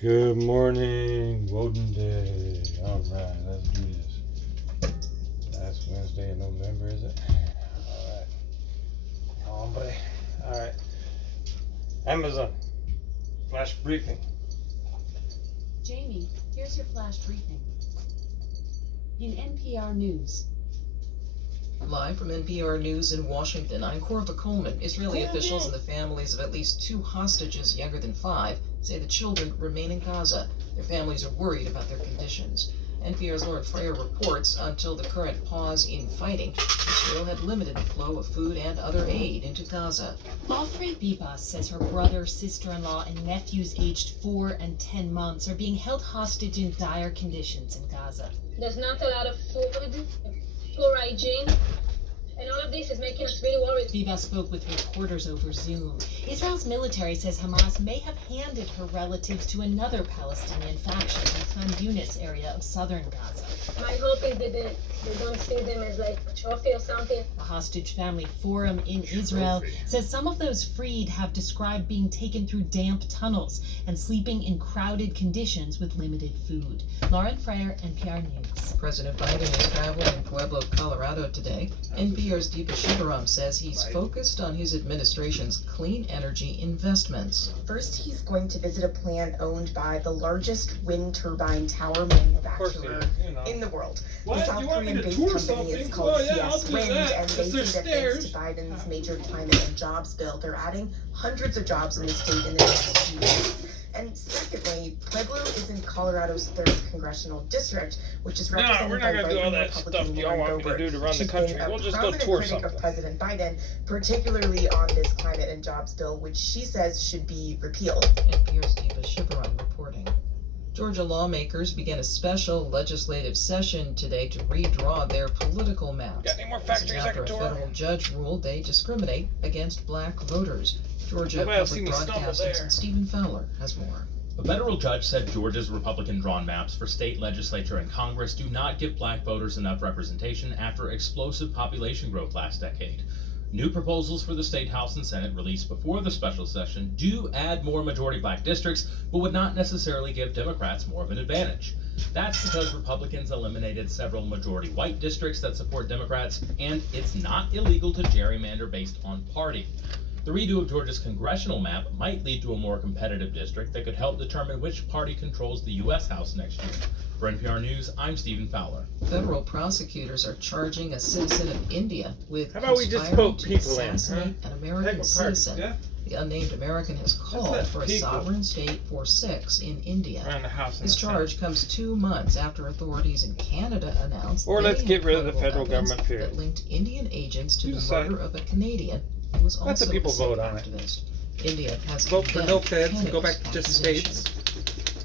Good morning, Woden Day. Alright, let's do this. Last Wednesday in November, is it? Alright. Hombre. Alright. Amazon. Flash briefing. Jamie, here's your flash briefing. In NPR News. Live from NPR News in Washington, I'm Corva Coleman. Israeli officials and the families of at least 2 hostages younger than 5 say the children remain in Gaza. Their families are worried about their conditions. NPR's Lauren Frayer reports until the current pause in fighting, Israel had limited the flow of food and other aid into Gaza. Afrei Bibas says her brother, sister-in-law, and nephews aged 4 and 10 months are being held hostage in dire conditions in Gaza. There's not a lot of food, poor hygiene, and all of this is making us really worried. Bibas spoke with reporters over Zoom. Israel's military says Hamas may have handed her relatives to another Palestinian faction in Khan Yunis area of southern Gaza. My hope is that they don't see them as like a trophy or something. The Hostage Family Forum in Israel says some of those freed have described being taken through damp tunnels and sleeping in crowded conditions with limited food. Lauren Frayer, NPR News. President Biden is traveling in Pueblo, Colorado today. NPR's Deepa Shivaram says he's focused on his administration's clean energy investments. First, he's going to visit a plant owned by the largest wind turbine tower manufacturer in the world. The South Korean-based company is called CS Wind, and they say that thanks to Biden's major climate and jobs bill, they're adding hundreds of jobs in the state in the next few years. And secondly, Pueblo is in Colorado's 3rd congressional district, which is represented by right-wing Republican Lauren Boebert. She's been a prominent critic of President Biden, particularly on this climate and jobs bill, which she says should be repealed. NPR's Deepa Shivaram reporting. Georgia lawmakers began a special legislative session today to redraw their political maps. Got any more This is factories after a federal judge ruled they discriminate against black voters. Georgia Public Broadcasting's Stephen Fowler has more. A federal judge said Georgia's Republican-drawn maps for state legislature and Congress do not give black voters enough representation after explosive population growth last decade. New proposals for the State House and Senate released before the special session do add more majority black districts, but would not necessarily give Democrats more of an advantage. That's because Republicans eliminated several majority white districts that support Democrats, and it's not illegal to gerrymander based on party. The redo of Georgia's congressional map might lead to a more competitive district that could help determine which party controls the U.S. House next year. For NPR News, I'm Stephen Fowler. Federal prosecutors are charging a citizen of India with How about we just conspiring vote to people in, assassinate an American citizen. Yeah? The unnamed American has called for a people. sovereign state for 6 in India. Around the House and His the charge comes 2 months after authorities in Canada announced Or they let's had get rid of the credible federal evidence government, period. that linked Indian agents to You the decide. murder of a Canadian who was Let the also people a Sikh vote on it. activist. India has Vote for condemned no feds and go back Canada's to just accusation. states.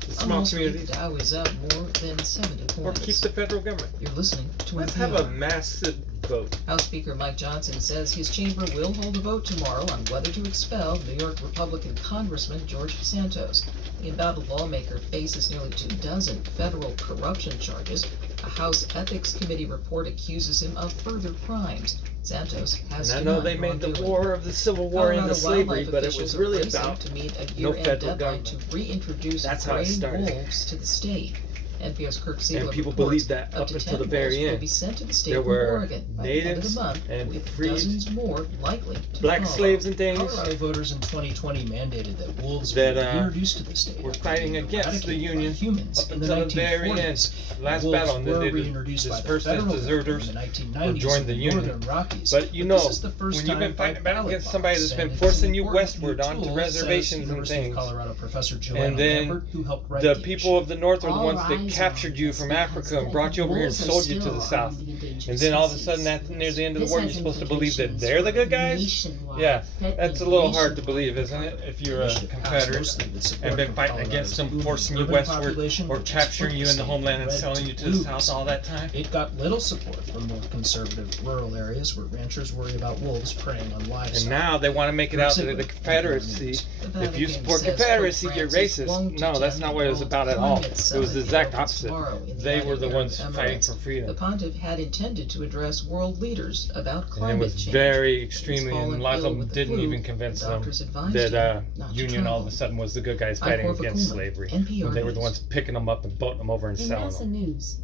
The On small Wall Street, communities. the Dow is up more than 70 points. Or keep the federal government. You're listening to Let's NPR. have a massive vote. House Speaker Mike Johnson says his chamber will hold a vote tomorrow on whether to expel New York Republican Congressman George Santos. The embattled lawmaker faces nearly 24 federal corruption charges. A House Ethics Committee report accuses him of further crimes. Santos has And I know they denied made the wrongdoing. war of the Civil War into Colorado slavery, wildlife but it was officials are really racing about to meet a no year-end federal deadline government. to reintroduce That's how it gray started. wolves to the state. NPR's Kirk Siegler And people reports believed that up up to until 10 the very wolves will end. be sent to the state There from were Oregon by the end of natives the month, and with freed dozens more likely to black follow. slaves and things Colorado voters in 2020 mandated that wolves that, be reintroduced to the state. were after fighting being against the eradicated by Union humans up in the until the very 1940s. end. Last Wolves battle, and then were they reintroduced by the dispersed as federal deserters government in the or 1990s joined in the the Union. Northern Rockies. But you But know, this is the first when you've been time fighting by back against ballot somebody box, that's been and it's forcing an you important westward new onto tool, reservations says and University of things. Colorado professor Joanna And then Lambert, who helped write the the people of the North are the All ones that rise captured on you this from because Africa and brought you over here and wolves are sold you to still the South. on the endangered And then all of a species sudden, near the end of the This war, has you're supposed to believe that implications they're the good for guys? nationwide, Yeah, that's a little hard to nationwide believe, isn't it? If you're a initiative passed Confederate mostly with support and been from fighting Colorado's against them, booming forcing you urban westward, population, or which has capturing split you the in the state homeland from and red selling you to the blues. South all that time. It got little support from more conservative rural areas where ranchers worry about wolves preying on livestock. And now they want to make it out that the Confederacy, if you support Confederacy, you're racist. No, that's not what it was about at all. It was the exact opposite. They were the ones fighting for The freedom. pontiff had intended to address world leaders about And it climate was change. very His extremely fallen and lots of them didn't even convince them that Union all of a sudden was the good guys fighting against slavery. When they were the ones picking them up and boating them over and In selling NASA them. news.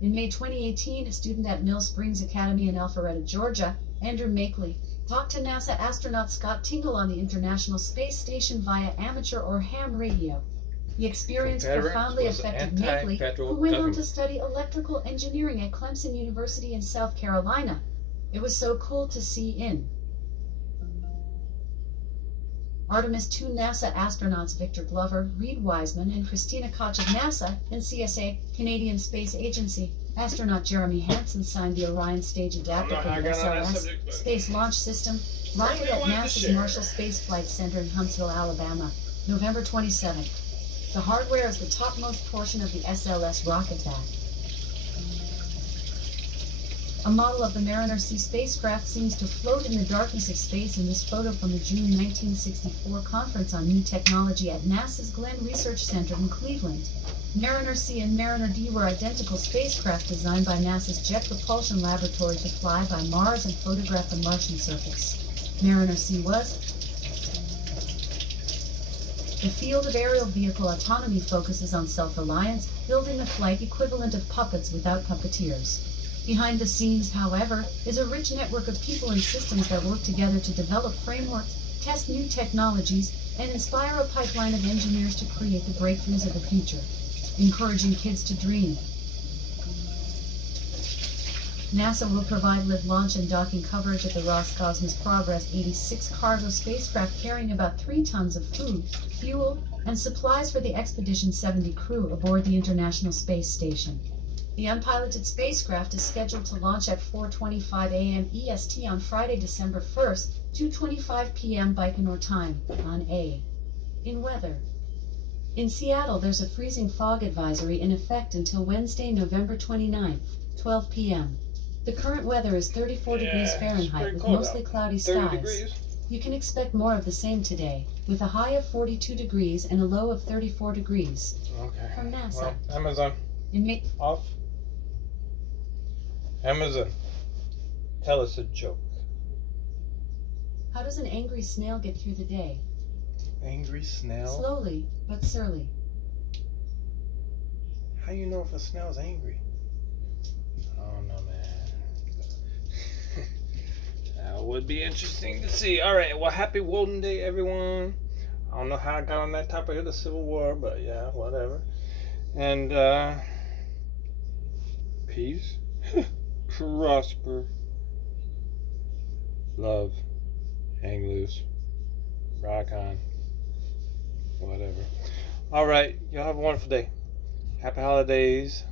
In May 2018, a student at Mill Springs Academy in Alpharetta, Georgia, Andrew Makeley, talked to NASA astronaut Scott Tingle on the International Space Station via amateur or ham radio. The experience profoundly affected Makeley, who went on to study electrical engineering at Clemson University in South Carolina. It was so cool to see in Artemis II NASA astronauts Victor Glover, Reed Wiseman, and Christina Koch of NASA and CSA, Canadian Space Agency. Astronaut Jeremy Hansen signed the Orion stage adapter for the SLS Space Launch System, rocket at NASA's Marshall Space Flight Center in Huntsville, Alabama, November 27th. The hardware is the topmost portion of the SLS rocket bag. A model of the Mariner C spacecraft seems to float in the darkness of space in this photo from the June 1964 conference on new technology at NASA's Glenn Research Center in Cleveland. Mariner C and Mariner D were identical spacecraft designed by NASA's Jet Propulsion Laboratory to fly by Mars and photograph the Martian surface. Mariner C was the field of aerial vehicle autonomy focuses on self-reliance, building a flight equivalent of puppets without puppeteers. Behind the scenes, however, is a rich network of people and systems that work together to develop frameworks, test new technologies, and inspire a pipeline of engineers to create the breakthroughs of the future, encouraging kids to dream. NASA will provide live launch and docking coverage at the Roscosmos Progress 86 cargo spacecraft carrying about 3 tons of food, fuel, and supplies for the Expedition 70 crew aboard the International Space Station. The unpiloted spacecraft is scheduled to launch at 4:25 a.m. EST on Friday, December 1st, 2:25 p.m. Baikonur time, on A. In weather. In Seattle, there's a freezing fog advisory in effect until Wednesday, November 29th, 12 p.m. The current weather is 34 degrees Fahrenheit with mostly cloudy skies. You can expect more of the same today, with a high of 42 degrees and a low of 34 degrees. Okay. From NASA. Well, Amazon. Off. Amazon. Tell us a joke. How does an angry snail get through the day? Angry snail? Slowly, but surely. How you know if a snail's angry? Oh no, man. That would be interesting to see. Alright, well, happy Woden Day, everyone. I don't know how I got on that topic of the Civil War, but yeah, whatever. And, peace, prosper, love, hang loose, rock on, whatever. Alright, y'all have a wonderful day. Happy holidays.